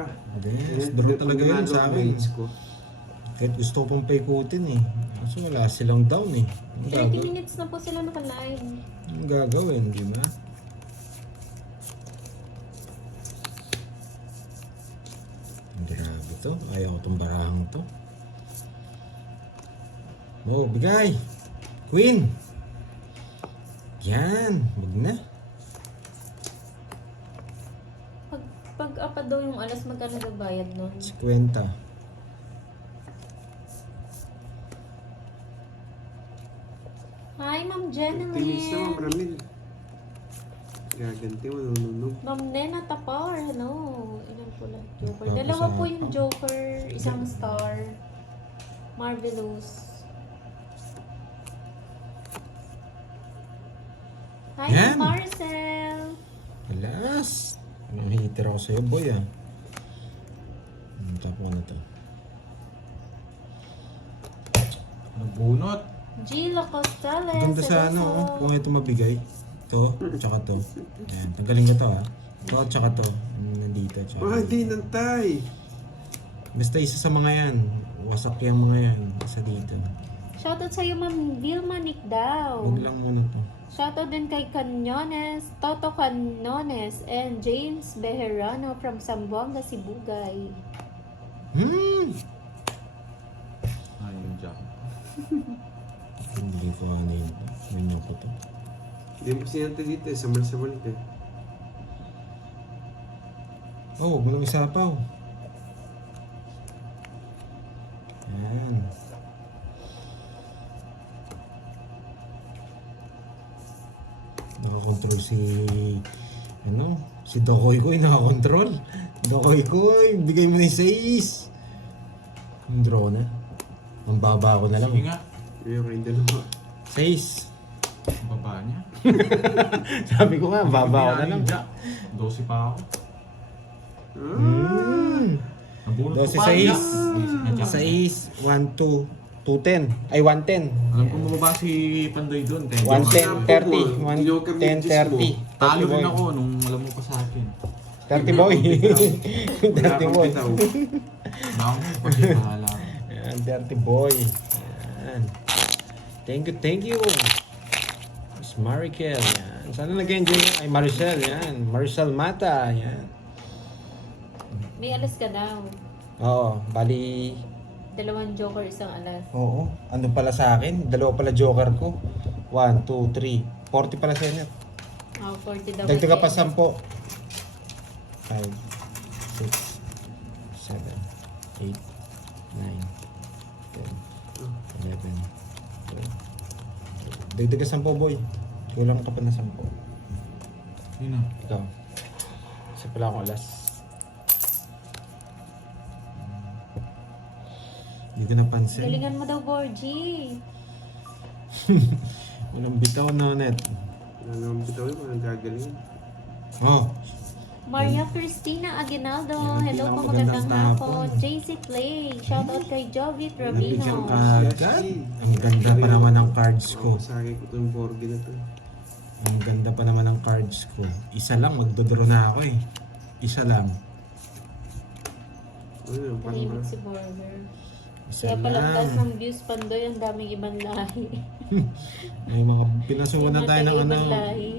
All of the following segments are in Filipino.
Hindi, draw talaga yun sa akin. Kahit gusto ko pang paikutin eh. Kaso wala silang down eh. 30 minutes na po sila naka-live. Ang gagawin, di ba? Grabe to. Ayaw ko tong barahang to. Oh, bigay! Queen! Yan! Wag na. Pag-apa daw yung alas, magkano daw bayad nun? 50. Hi, Ma'am Jenna. Tinis na Ma'am Ramil. Gaganti mo, nanunog. Ma'am Nena Tapar, hello. Ilan po lang Joker? Tapos, Dalawa po yung Joker, isang star. Marvelous. Hi, Yan. Ma'am Marcel. Alas! Nahihiter ako sa'yo, boy ah. Tapo ko na to. Nagbunot. Gila Costales. Ganda sa ano, oh. Kung ito mabigay. Ito, tsaka to. Ayan, tanggalin ko to ah. Ito, tsaka to. Nandito, tsaka. Ah, di nantay. Basta isa sa mga yan. Wasak yung mga yan. Isa dito. Shoutout sa'yo, Ma'am Vilma Nick daw. Huwag lang muna to. Shoutout din kay Canones, Toto Canones, and James Bejerano from Zamboanga, Sibugay. Ayun dyan. Hindi ko ano yun. Ganyan ko to. Hindi mo kasi nantay dito eh. Samar-samar ka. Oh, huwag mo lang isapaw. Ayan. Nakakontrol si si Dokoy Koy nakakontrol. Dokoy Koy, bigay mo na yung 6. Yung draw na. Ang baba ko na lang. Sige nga. Ayun kayong dalawa. 6. Baba niya. Sabi ko nga, ang baba ko na lang. 12 pa ako. Nabunot ko 12, pa. 6. 6, 1, 2. 210. Ay, 110. Alam ko mababa si Pandoy doon. 110, 30. 110, 30. Talo 30 rin boy. ako nung alam mo pa sa akin. 30 boy. 30 boy. Naku, pati bahala. Ayan, 30 boy. Ayan. Thank you. Miss Marikel. Yan. Sana nag-enjoy nyo. Ay, Maricel. Yan. Maricel Mata. Yan. May alas ka daw. Oo. Bali. Dalawang Joker, isang alas. Oo. Ano pala sa akin? Dalawa pala joker ko. 1, 2, 3. 40 pala sa inyo. 40 daw. Dagdaga pa 10. 5, 6, 7, 8, 9, 10, 11, 12. Dagdaga 10 boy. Kulang ka pa na 10. Yun na. Ikaw. Isa pala akong alas. Hindi ko napansin. Galingan mo daw, Borgie. Walang bitaw na net. Wala naman bitaw yun. Walang gagaling. Oh. Maria Cristina Aguinaldo. Yan, Hello po, pinakamagandang magandang hapon. hapon. JC Play. Shoutout kay Jovit Nabigyan Rabino. ka agad. Ang ganda pa naman ng cards ko. Sa akin ko itong board na to. Ang ganda pa naman ng cards ko. Isa lang, magdodraw na ako eh. Isa lang. Ano, parang Tahimik si Borger. Isa Kaya pala taas lang. ng views, Pandoy, ang daming ibang lahi. May mga pinasukan na tayo ng ano. Ibang lahi.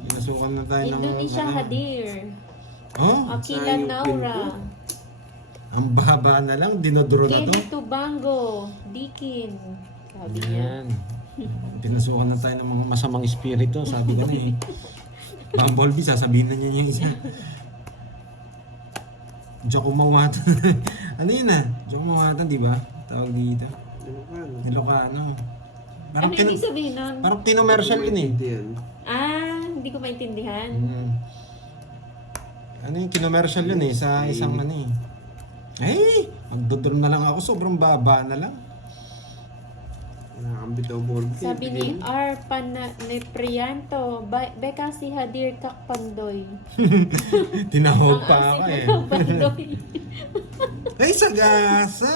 Pinasukan na tayo ng Indonesia ano. Hadir. Oh, Akila Sayang yung Naura. ang baba na lang. Dinodraw na to. Kenny Tubango. Dikin. Sabi niya. Yan. Pinasukan na tayo ng mga masamang espiritu. Sabi ko na eh. Bumblebee, sasabihin na niya yung isa. Jokumawatan. Ano yun ah? Jokumawatan, di ba? Tawag dito. ano pa, ano? Ilocano. Ano ibig sabihin nun? Parang tinomercial yun eh. Hindi yan. Hindi ko maintindihan. Ano yung kinomercial yun eh, sa isang ano eh. Ay! Magdodraw na lang ako, sobrang baba na lang. Wala kang bitaw board. Sabi ni R. Paneprianto, Beka si Hadir Kak Pandoy. Tinawag Ang pa asik ako na eh. ng Pandoy. Ay, sagasa!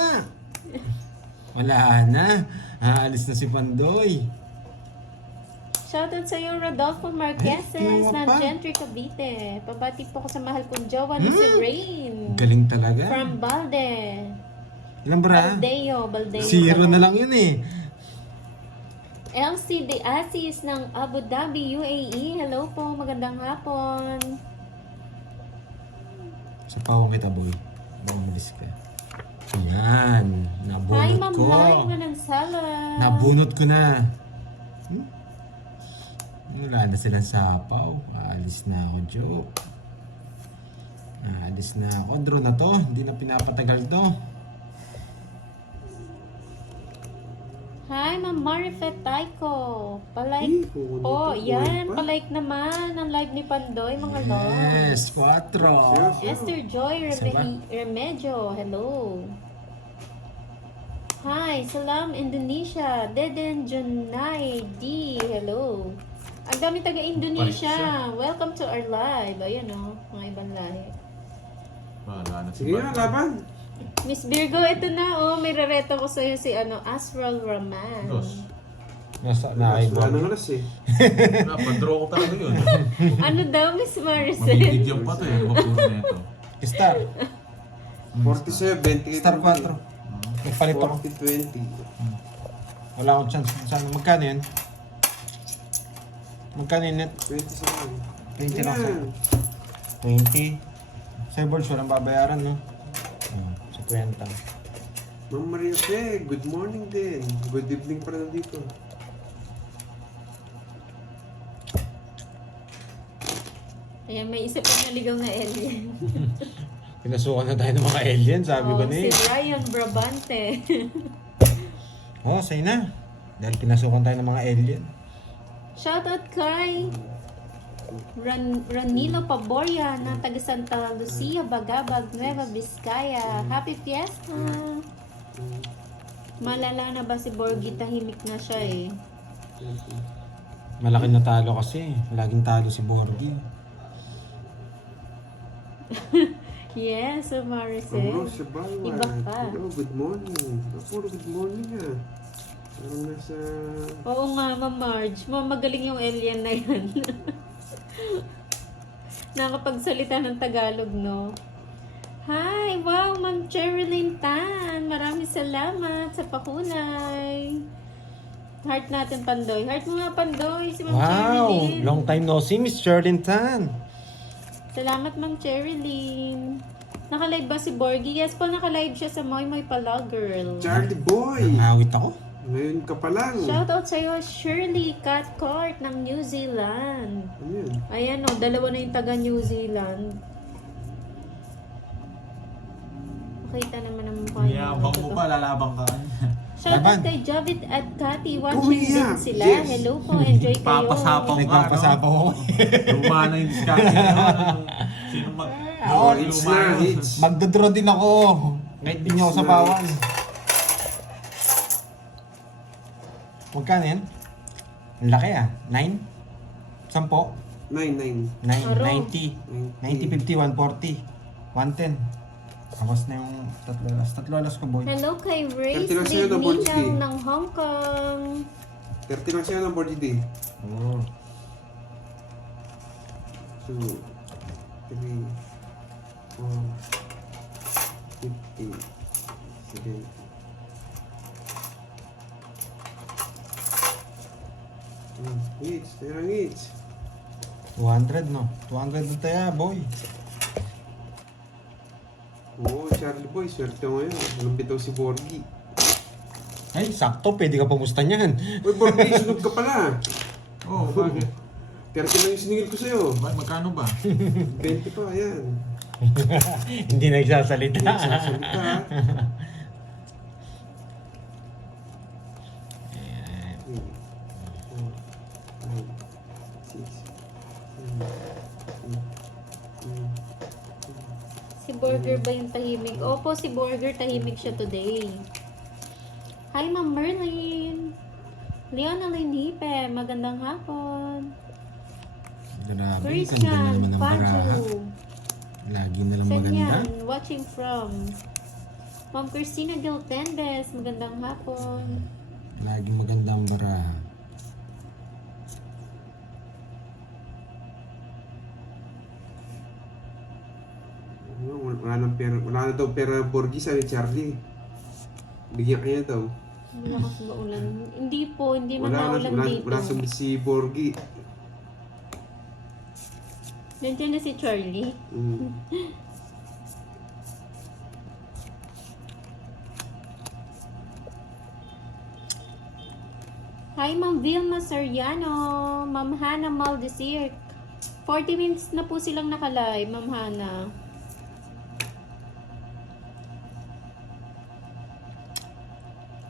Wala na. Aalis na si Pandoy. Shoutout sa iyo, Rodolfo Marqueses kinuha ng pa. Gentry Cavite. Pabati po ko sa mahal kong jowa na si Rain. Galing talaga. From Balde. Ilan bra? Baldeo. Zero na lang yun eh. LC De Aziz ng Abu Dhabi, UAE. Hello po, magandang hapon. Sa pawang kita, boy. Bumulis ka. Ayan. Hi, Nabunot Ma'am ko. Lai Manansala. Nabunot ko na. Wala na silang sapaw. Aalis na ako, joke. Aalis na ako. Draw na to. Hindi na pinapatagal to. Hi, Ma'am Marifet Taiko. Palike po. Yan, palike naman ang live ni Pandoy, mga lods. Yes, 4. Esther Joy Saba. Remedyo. Hello. Hi, Salam Indonesia. Deden Junay D. Hello. Ang dami taga-Indonesia. Welcome to our live. Ayan o, mga ibang lahi. Wala na si Sige nga, Bart. laban. Miss Virgo, ito na oh. May rareto ko sa'yo si Astral Raman. Dos. Nasa Wala na nang alas eh. Wala, pa-draw ko talaga yun. Ano daw, Miss Maricel? Mabibigyan pa to eh. Mapuro na ito. Star. 47, 28. Star 4. Nagpalit ako. 40, 20. Wala akong chance. Saan? Magkano yan? Magkano yung net? 20 sa akin. 20 lang sa'yo. Ayan. 20. Sa'yo, Bols, walang babayaran, no? Sa 20. Ma'am Maria Fe, good morning din. Good evening pa rin dito. Ayan, may isa pa naligaw na alien. Pinasukan na tayo ng mga alien, sabi ko na Si eh. Ryan Brabante. Sa'yo na. Dahil pinasukan tayo ng mga alien. Shoutout kay Ranilo Paboria na taga Santa Lucia, Bagabag, Nueva Vizcaya. Happy Fiesta! Malala na ba si Borgie? Tahimik na siya eh. Malaki na talo kasi. Laging talo si Borgie. Yes, so Hello, Maricel. Shabawa. Iba ka. Hello, good morning. Puro good morning ah. Parang nasa... Oo nga, Ma'am Marge. Magaling yung alien na yan. Nakapagsalita ng Tagalog, no? Hi! Wow, Ma'am Cherilyn Tan! Maraming salamat sa pakunay. Heart natin, Pandoy. Heart mo nga, Pandoy. Si Ma'am Wow! Cherilyn. Long time no see, Miss Sherlyn Tan. Salamat, Ma'am Cherilyn. Nakalive ba si Borgie? Yes po, nakalive siya sa Moy Moy Pala Girl. Charlie Boy! Nangawit ako. Ngayon ka pa lang. Shoutout sa'yo, Shirley Cathcart ng New Zealand. Ano yun? Ayan o, dalawa na yung taga New Zealand. Makita naman ang mukha niya. Niyabang mo pa, lalabang ka. Shoutout Laban. kay Javid at Cathy. Watching yeah. din sila. Yes. Hello po, enjoy kayo. Papasapaw ka, Nagpapasapaw no? ako. Luma na yung discount ngayon. Sino mag... Oo, hits luma na, yun. hits. Magdodraw din ako. Kahit di niyo ako sa pawan. Magkano yan? Ang laki ah. 9? 10? 9. 9, Aro. 90. 90, 50, 140. 110. Tapos na yung tatlo alas. Tatlo alas ko, boy. Hello kay Race 30 lang sa'yo ng Bonds Midminang Day. ng Hong Kong. 30 lang siya ng board day. Oh. 2, 3, 4, 50, 70. Hits, tirang hits. 200, no? 200 na tayo, boy. Oo, Charlie Boy, swerte mo yun. Walang bitaw si Borgie. Ay, sakto. Pwede ka pamusta niyan. Uy, Borgie, sunog ka pala. Oo, bakit? 30 lang yung siningil ko sa'yo. Magkano ba? 20 pa, ayan. Hindi nagsasalita. Sasalita. Ayan. 3, 4, 5, 6, 7, 8, 9, 10. Si Burger ba yung tahimik? Opo, si Burger tahimik siya today. Hi, Ma'am Merlin. Leonaline Hipe, magandang hapon. Grabe, ganda na Christian naman ang baraha. Paju. Lagi na lang Saan maganda. yan? Watching from Ma'am Christina Giltendes, magandang hapon. Laging maganda ang baraha. Wala na daw pera Borgie, sabi Charlie. Bigyan kaya daw. Malakas ba ulan? Hindi po, hindi man maulan dito. Wala sumit si Borgie. Nandiyan na si Charlie. Mm. Hi, Ma'am Vilma Soriano. Ma'am Hana Maldesir. 40 minutes na po silang nakalive, Ma'am Hana.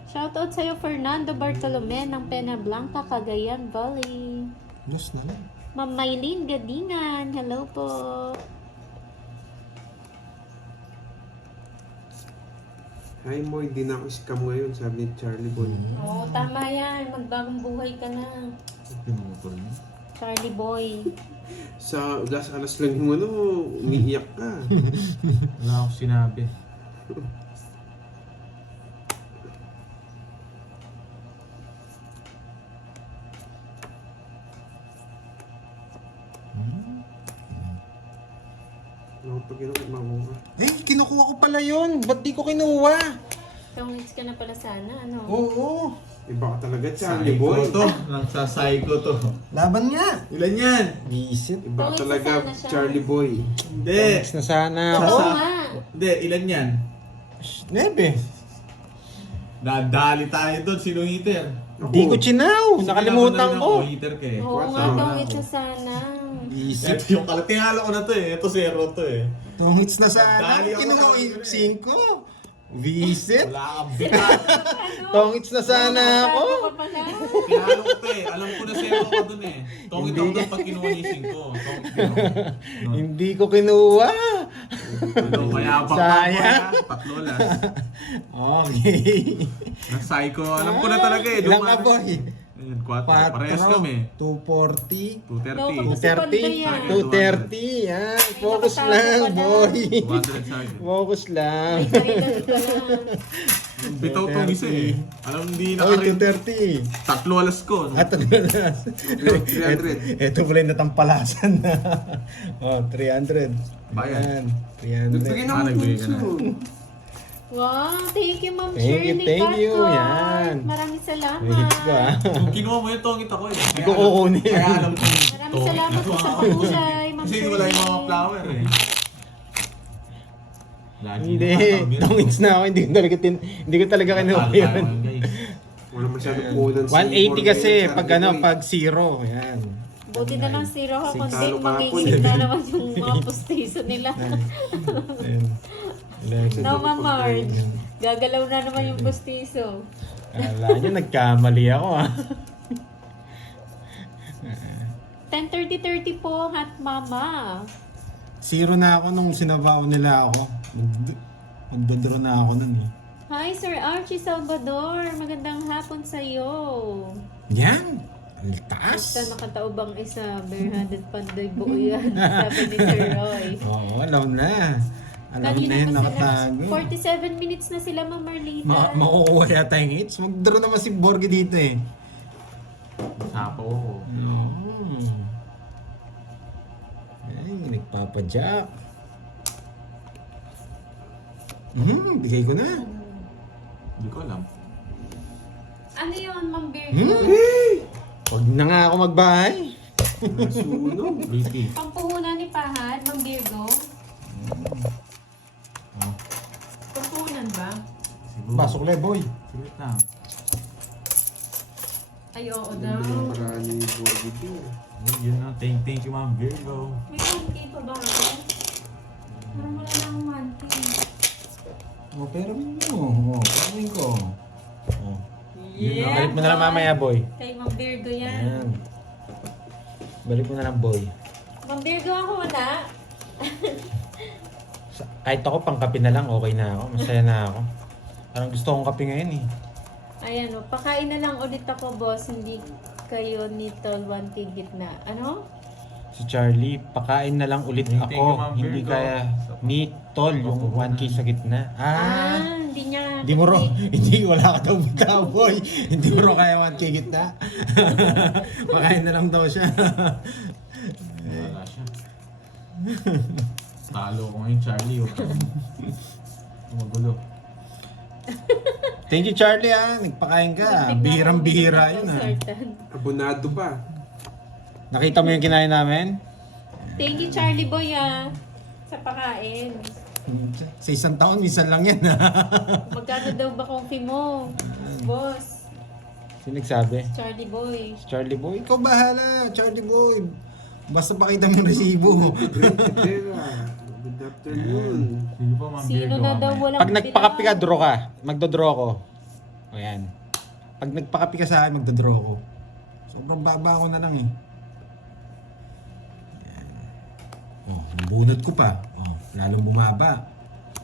Shoutout sa'yo, Fernando Bartolome ng Pena Blanca, Cagayan Valley. Los na lang. Ma'am Maylene Gadingan, hello po. Hi mo, hindi na ako scam ngayon, sabi ni Charlie Boy. Oo, tama yan. Magbagong buhay ka na. Pinutol niya. Charlie Boy. Sa alas lang yung umiiyak ka. Wala akong sinabi. Ano pag makuha? Eh, kinukuha ko pala yun. Ba't di ko kinuha? Tongits ka na pala sana, ano? Oo. Iba ka talaga, Charlie Psycho Boy. to. Nagsasayko to. Laban nga. Ilan yan? Visit. Iba ka Tawid talaga, sana siya. Charlie Boy. Hindi. Thanks na sana ako. Oo nga. Hindi, ilan yan? Nebe. Nadali tayo doon, sino hitter? Di ko chinaw. Nakalimutan ko. Hitter ka eh. Oo nga, Tama. tongits na sana. Visit. Ito yung kalatingalo ko na to eh. Ito zero to eh. Tungits na sana. Dali ako Kinuha sa ko akin yung eh. 5. Visit. Wala kang bigat. Tungits na sana ako. Bago ka pala. Pinalo ko to eh. Alam ko na zero ka dun eh. Tongit ako doon pag kinuha niya yung 5. Tongit kinuha. Hindi ko kinuha. Ito, mayabang Sayang. ka. Tatlo lang. Okay. Psycho. Alam ko na talaga eh. Ilang ka, boy? Ayun, 4. Parehas kami. 240. 230. 230. 230. Yan. Focus lang, boy. 200 sa akin. Focus lang. May karilan ka lang. Bitaw tong isa eh. Alam hindi Oh, nakarin. 230. Tatlo alas ko. No? At 300. Ito pala yung natampalasan na. Oh, 300. Bayan. Yan, 300. Nagbigay na mo Nagbigay ka na. punso. Wow, thank you, Ma'am Thank you, Shirley thank you. Pascual. Yan. Maraming salamat. Hits ko ah. Kung kinuha mo yung tongit ako eh. Hindi ko kukunin. Kaya alam ko. Maraming salamat po sa pakulay, Ma'am Kasi Shirley. wala yung mga flower eh. Lagi Hindi. nakakabir. Tungits na ako. Hindi ko talaga kinuha Nakakala yun. tayo, guys. Wala masyadong puhunan 180 kasi Borgie, pag Charlie ano, Boy. pag zero. Yan. Buti na lang zero ka, kundi Talo kahapon manginginig eh. na naman yung mga pustiso nila. Ayun. No, Ma'am Marge. Gagalaw na naman yung pustiso. Kala nyo, nagkamali ako ah. 10:30 po, Hot Mama. Zero na ako nung sinabao nila ako. Nagdodraw na ako nun eh. Hi, Sir Archie Salvador. Magandang hapon sa'yo. Yan! Ang Basta taas! nakataubang isa, barehanded pandoy buo yan. Sabi ni Sir Roy. Oo, alam na. Alam na Kanina yun, pa nakatago. sila. 47 minutes na sila, Ma'am Marlita. Makukuha yata yung hits. Mag-draw naman si Borgie dito eh. Sapo ko. Ay, nagpapadyak. Bigay ko na. Hindi ko alam. Ano yun, Ma'am Virgo? Huwag na nga ako magbahay. Nasunog. 80. Pampuhunan ni Pahad, Ma'am Virgo? Oh, Pampuhunan ba? siguro. Pasok le, boy. Siguro lang. Ay, oo Ano daw. yung paraan ni Borgie din. Yun na. Thank you, Ma'am Virgo. May 1K pa ba ako? Parang wala na akong 1K. Oh, pero mo. Pagawin ko. Oh. Balik mo na lang mamaya, boy. Kay Ma'am Virgo yan. Ayan. Balik mo na lang, boy. Ma'am Virgo ako na. Kahit ako pang kape na lang, okay na ako. Masaya na ako. Parang gusto kong kape ngayon eh. Ayan o, pakain na lang ulit ako, boss. Hindi kayo ni Tol 1K gitna. Ano? Si Charlie, pakain na lang ulit Thank you, ako. Ma'am Hindi Virgo. kaya ni Tol yung 1K sa gitna. Hindi niya. Hindi mo ro, hindi, wala ka daw bitaw, boy. Hindi mo ro kaya 1K gitna. Pakain na lang daw siya. Wala siya. Talo ko ngayon, Charlie. Huwag kang magulo. Thank you, Charlie, ah. Nagpakain ka. Bihirang-bihira yun, ah. Abonado pa. Nakita mo yung kinain namin? Thank you, Charlie Boy, sa pakain. Sa isang taon, minsan lang yan, ah. Magkano daw ba coffee mo? Boss, Sino nagsabi? Charlie Boy. Charlie Boy? Ikaw bahala, Charlie Boy. Basta pakita mo yung resibo. Tera. Good afternoon. Sige po, Ma'am Sino Virgo, na daw mamaya. walang Pag nagpakapi ka, draw ka. Magdodraw ko. O yan. Pag nagpakapi ka sa akin, magdodraw ko. Sobrang baba ko na lang eh. Yan. Oh, bunot ko pa. Oh, lalong bumaba.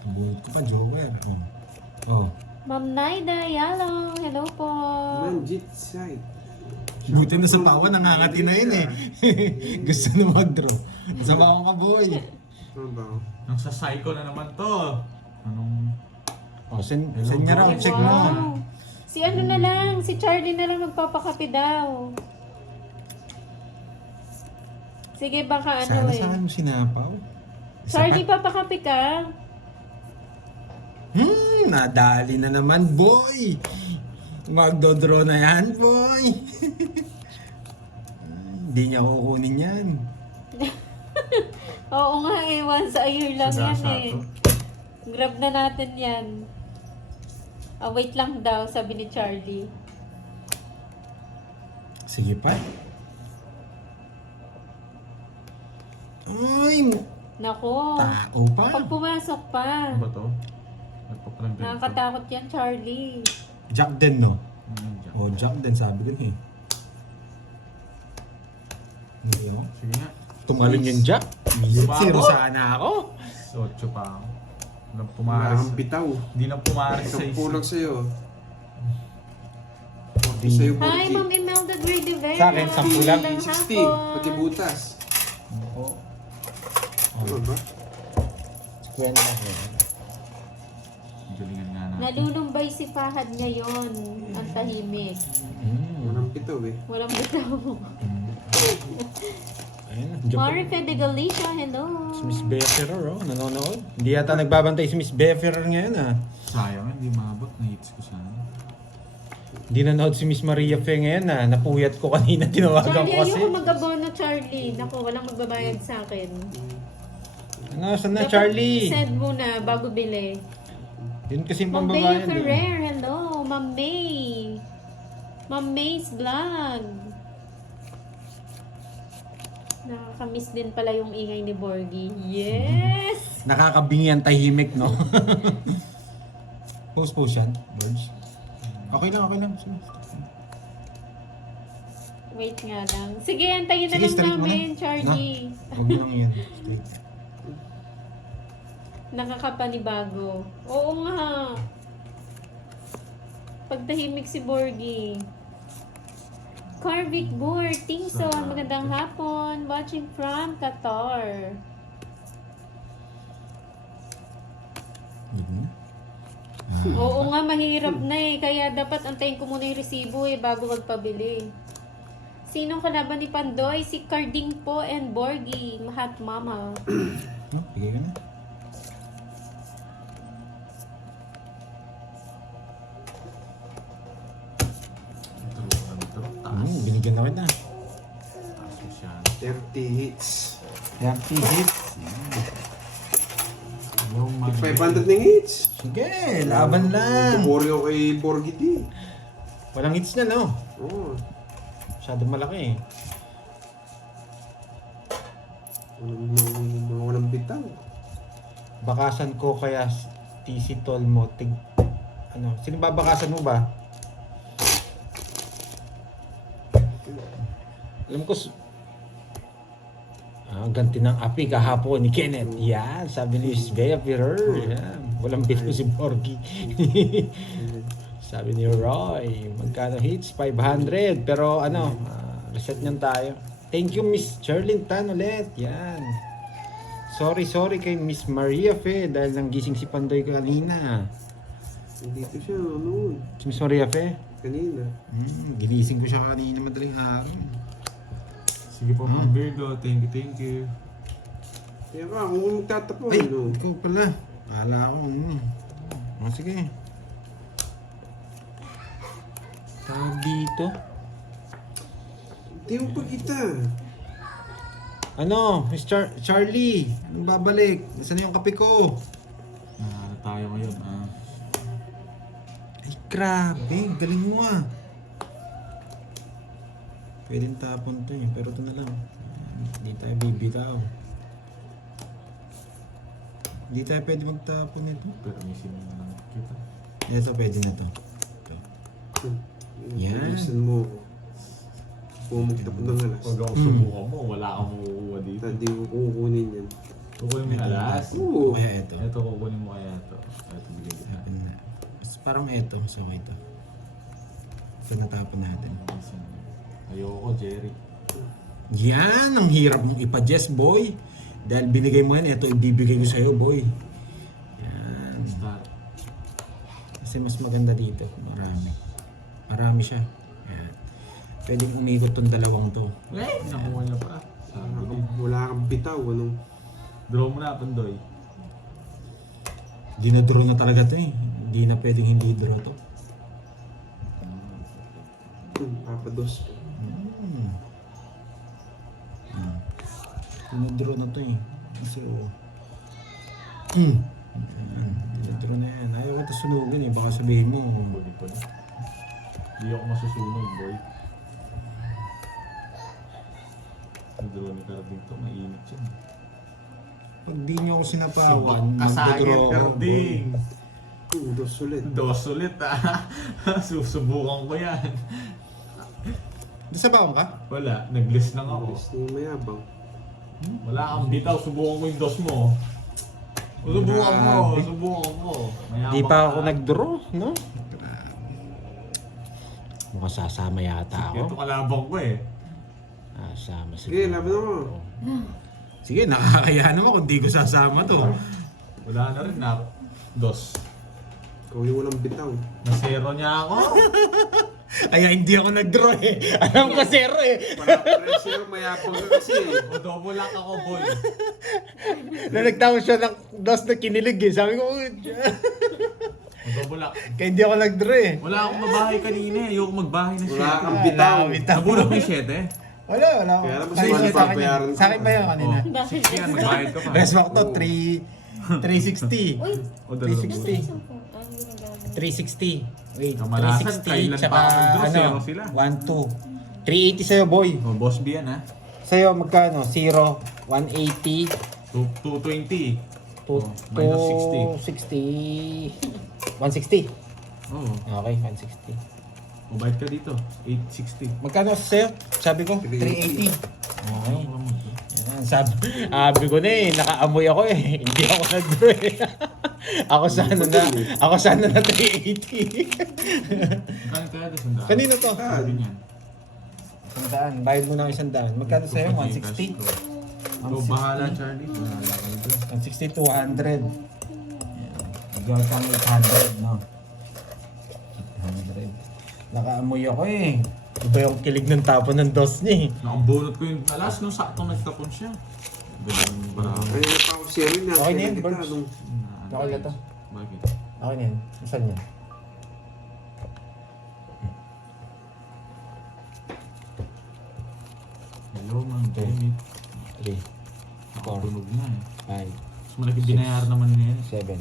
Bunot ko pa, Joker. Oh. Oh. Ma'am Naida Yalong, hello po. Manjit Sai. Buti na sa pawa, nangangati na yun eh. Gusto na mag-draw. Sa pawa ka, boy. Ano ba? Nasa psycho na naman to. Anong... Oh, send niya raw. Ay, Check mo. wow. Si ano na lang, si Charlie na lang magpapakape daw. Sige, baka ano Sana eh. sa akin mo sinapaw. Charlie, papakape ka? Nadali na naman, boy. Magdodraw na yan, boy. Hindi niya kukunin yan. Oo nga eh, once a year lang yan Sagasa eh. to. Grab na natin yan. Wait lang daw, sabi ni Charlie. Sige pa. Ay, Nako, tao pa. pag pumasok pa. Ano ba to? Nagpapalang ganito. Nakakatakot yan, Charlie. Jack din, no? Ano dyan? Oh, Jack din, sabi ko eh. Hindi ako. Sige nga. Tumalon yung Jack. Babo. Zero sana ako. 8 pa ako. Walang Wala pumaris. kang bitaw. Hindi na pumaris sa Sampu lang isa. sa'yo. Sa'yo, Hi, Borgi. Ma'am Imelda Grady Vera. Sa akin, 10 lang. 60. Pati butas. Oo. Ano ba? Kwenta ko. Galingan nga natin. Nalulumbay si Fahad ngayon. Ang tahimik. Walang pitaw eh. Walang bitaw. Ayun. Marife de Galicia, hello. Si Miss Befferer, oh, nanonood. Hindi yata nagbabantay si Miss Befferer ngayon, ah. Sayang, hindi maabot. Na-hits ko sana. Hindi nanood si Miss Maria Fe ngayon, ah. Napuyat ko kanina, tinawagan Charlie, ko kasi. ayoko mag-abono, Charlie. Naku, walang magbabayad sa akin. Ano, saan na, Dapat Charlie? send muna bago bili. Yun kasi yung Ma'am Bea pambabayan, eh. Ferrer, hello. Ma'am May. Ma'am May's vlog. Nakakamiss din pala yung ingay ni Borgie. Yes! Nakakabingi ang tahimik, no? Post yan, Birds. Okay lang, okay lang. Sige. Wait nga lang. Sige, antayin na Sige, lang straight mo namin, na. Charlie. Huwag mo lang yan. Straight. Nakakapanibago. Oo nga. Pagtahimik si Borgie. Carvic Board, Tingson, magandang hapon. Watching from Qatar. Oo nga, mahirap na eh. Kaya dapat antayin ko muna yung resibo eh bago magpabili. Sinong kalaban ni Pandoy? Si Carding po and Borgie. Mahat mama. No, bigay ka na. Taas. Binigyan na kita. Taas masyado. 30 hits. 30 hits. Yung mag- 500 ng hits. Sige, laban lang. Bumori ako kay Borgi di. Walang hits na, no? Oo. Masyadong malaki eh. Walang bitaw. Bakasan ko kaya TC Tol mo. Ano, sino babakasan mo ba? Alam ko, ganti ng api kahapon ni Kenneth. Yan, sabi ni Bea Ferrer. Yan, walang bito si Borgie. Sabi ni Roy, magkano hits? 500. Pero ano, reset niyan tayo. Thank you, Miss Cherlyn Tan ulit. Yan. Sorry kay Miss Maria Fe dahil nanggising si Pandoy kanina. Dito siya, ano, Si Miss Maria Fe? kanina. Ginising ko siya kanina madaling araw. Sige po, Ma'am Virgo. Thank you. Kaya ka, kung magtatapon, Ay, no? ikaw pala. Kala ko. Sige. Tawag dito. Hindi mo pa kita. Ano, Miss Charlie, anong babalik? Nasaan yung kape ko? Tayo ngayon. Ay, grabe. Galing mo ah. Pwedeng tapon to eh, pero ito na lang. Hindi tayo bibitaw. Hindi tayo pwede magtapon nito. Pero misin na lang kita. Ito, pwede na to. Ito. Yan. Bilisan mo ako. Kung magtapon ng alas. Pag ako subukan mo, wala kang makukuha dito. Hindi ko kukunin yan. Kukunin mo yung alas. Oo. Kaya ito. Ito, kukunin mo kaya ito. Ito, bigay kita. Tapon na. Mas parang ito, mas okay ito. Ito natapon natin. Ayoko, Jerry. Yan, ang hirap mong ipa-Jess, boy. Dahil binigay mo yan, ito ibibigay ko sa'yo, boy. Yan. Start. Kasi mas maganda dito. Marami. Marami siya. Yan. Pwedeng umikot tong dalawang to. Eh, nakuha niya pa. Sabi ko. Wala kang bitaw, anong? Draw mo na, Pandoy. Dinadraw na talaga to eh. Hindi na pwedeng hindi draw to. Papados. Dinadraw na to eh. Kasi dinadraw na yan. Ayaw ko ito sunugin eh. Baka sabihin mo. Pwede pa na. Hindi ako masusunod, boy. Yung draw ni Carding to, mainit yan. Pag di nyo ako sinapawan, Kasagit, magdodraw ako. Carding. Dos ulit. Dos ulit Susubukan ko yan. Di sa baon ka? Wala, nag-list lang ako. Alis ni mayabang. Wala kang bitaw, subukan ko yung dos mo. Subukan mo, subukan mo. Mayabang Di pa ka. ako nag-draw, no? Mukhang sasama yata Ito ako. kalabang ko eh. Sasama Sige, laban ako. Sige, nakakaya naman kung di ko sasama to. Wala na rin na. Dos. Ikaw yung walang bitaw. Nasero niya ako. Kaya hindi ako nag-draw eh. Alam ko zero eh. Para pressure, mayabang ka kasi. O double lock ako, boy. Na nagtapos siya ng dos na kinilig eh. Sabi ko, O double lock. kaya hindi ako nag-draw eh. Wala akong mabahay kanina eh. Ayoko magbahay na Wala siya. kang bitaw. Nabulok mo yung 7 eh. Wala. Kaya alam mo, Kanina sumali sa pa, akin bayaran yun. ko. Sa akin ba yun kanina? Oh, sige yan, magbayad ka pa. Rest walk to, 360. Uy, O dalawang 360. isang phone. Ang ginagamit. 360. Wait, Kamalasan, 360 kailan tsaka pa ako nag-draw? ano, Zero sila. 1, 2. 380 sa'yo, boy. O boss B yan ha. Sa'yo, magkano? 0, 180, 220. 2, Oh, minus 60. 160. Oo. Okay, 160. O bayad ka dito. 860. Magkano sa'yo? Sabi ko, 380. Okay. Ano mo? Yan, sabi ko na eh, nakaamoy ako eh. Hindi ako nag-draw eh. ako sana na 380. Kano kaya ito sandaan? Kanino to? Sabi niyan. 100. Bayad mo na 100. Magkano sa'yo? 160? So, bahala Charlie. Bahala ka dito. 160, 200. Ikaw kang 800, no? 800. Nakaamoy ako eh. Iba yung kilig ng tapon ng dos niya eh. Nakabunot ko yung alas nung saktong nagtapon siya. Ganun ba? Ay, na pa ako zero na. Okay na yun, Kita, Burbs. anong? Okay na to. Bakit? Okay na yan. Saan yan? Hello, man. Damn it. 3, Nakatunog na eh. 5, Mas malaki binayaran naman niya yan. 7,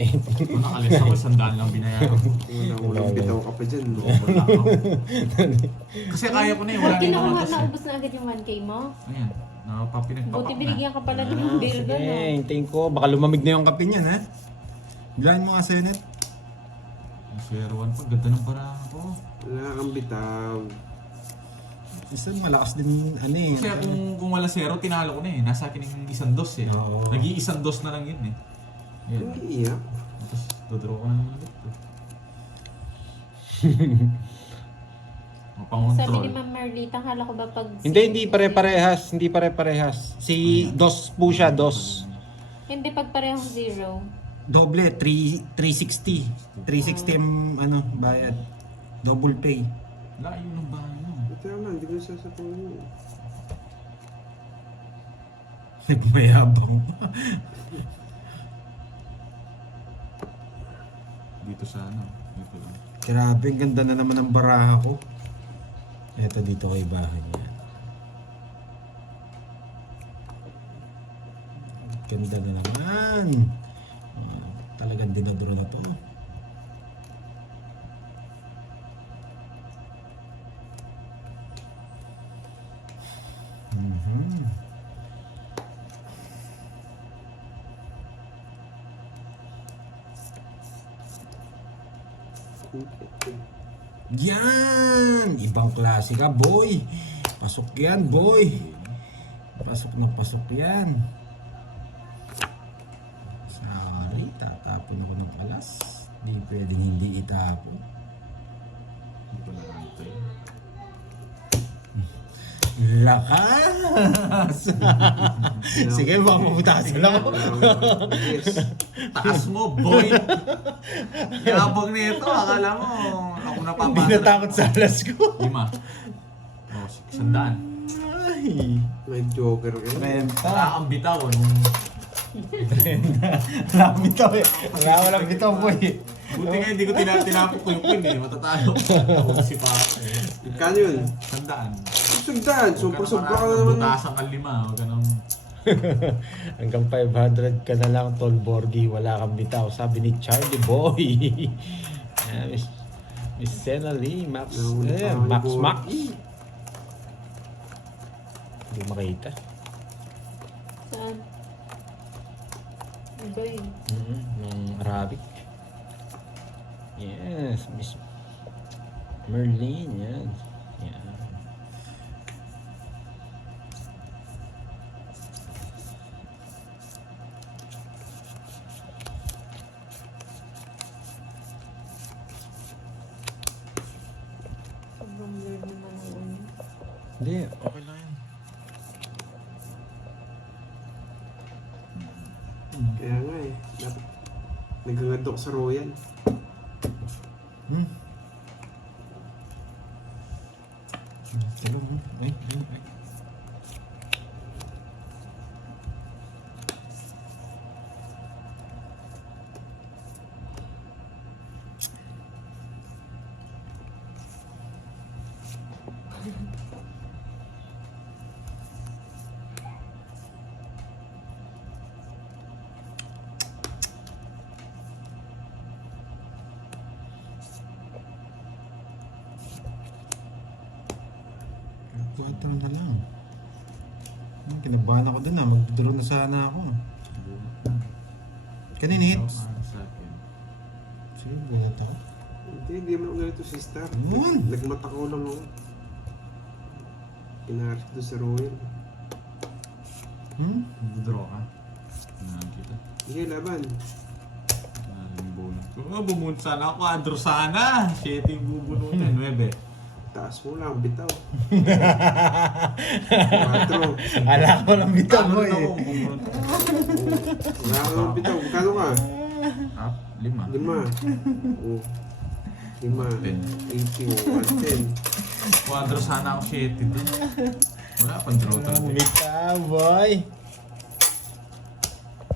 8. Kung nakalis ako, 100 lang binayaran ko. Walang bitaw ka pa dyan, no? Wala ako. Kasi kaya ko na eh. Wala Buti na nakuha, yung mga naubos na agad yung 1K mo. Ayan. Nakapapinagpapak Buti na. binigyan ka pala ng beer doon, Sige, no? hintayin ko. Baka lumamig na yung kape niyan, ha? Bilahan mo nga, Senet. Zero one pa. Ganda ng parang ako. Wala kang bitaw. Isa malakas din, ano eh. Kasi kung wala zero, tinalo ko na eh. Nasa akin yung isang dos eh. Oo. Nag-iisang dos na lang yun eh. Ayan. Hindi iyak. Tapos dodraw ko na naman ulit. Sabi Pang-control. ni Ma'am Marlita, kala ko ba pag... Hindi pare-parehas. Hindi pare-parehas. Si dos po siya, dos. Hindi, pag parehong zero. Doble, 360. 360 ang ano, bayad. Double pay. Layo ng bahay mo. Ito naman, hindi ko sasapawan mo. Nagmayabang. Dito sa ano. Dito lang. Grabe, ang ganda na naman ng baraha ko. Eto dito kay bahay niya. Ganda na naman. Talagang dinaduro na to. Mhm. Yan! Ibang klase ka, boy. Pasok yan, boy. Pasok na pasok yan. Sorry, tatapon ako ng alas. Di pwedeng hindi itapon. Hindi ko nakantay. Lakas! Sige, baka mabutasan ako. Yes. Taas mo, boy! Yabang nito, akala mo. Ako Hindi napapasok. natakot sa alas ko. 5. Oh, 100. Ay, May joker ka. renta. Wala kang bitaw, nung Wala akong bitaw eh. Wala ko lang bitaw, boy. buti nga hindi ko tinapok ko yung pin eh. Matatalo. Ako si Papa eh. Kano yun? 100. Sugdan. Sobra-sobra ka na naman. Butasan ka 5. Huwag ka nang... Hanggang 500 ka na lang, Tol Borgie. Wala kang bitaw. Sabi ni Charlie Boy. Miss Sena Lee, Max. Max Max. Hindi makita. Saan? Ito yun. Ng Arabic. Yes, Miss Merlin. Yan. Yan. Sobrang blurred naman ang ano. Hindi, okay lang yan. Kaya nga eh. Nagagandok sa Royal. Ay, ay, ay. Quattro na lang. Kinabahan ako dun magdodraw na sana ako. Kanina hits? Sa akin. Sige, bunat ako. Hindi mo ganito si Star. Yun. Nagmata ko lang ako. Pinarik doon sa Royal. Draw ka. Tinahan kita. Sige, laban. Tinahan yung bonus ko. Oh, bumunod sana ako. Andro sana. 7 yung bubunutin. 9. Taas mo lang, bitaw. 4. Ala ko lang bitaw mo Ako eh. bumunod. Wala ka lang bitaw. Magkano ka? 5. 5. Oh. 5. 80. 110. Andro sana ako 7 din. Wala pang draw talaga. Bitaw, boy.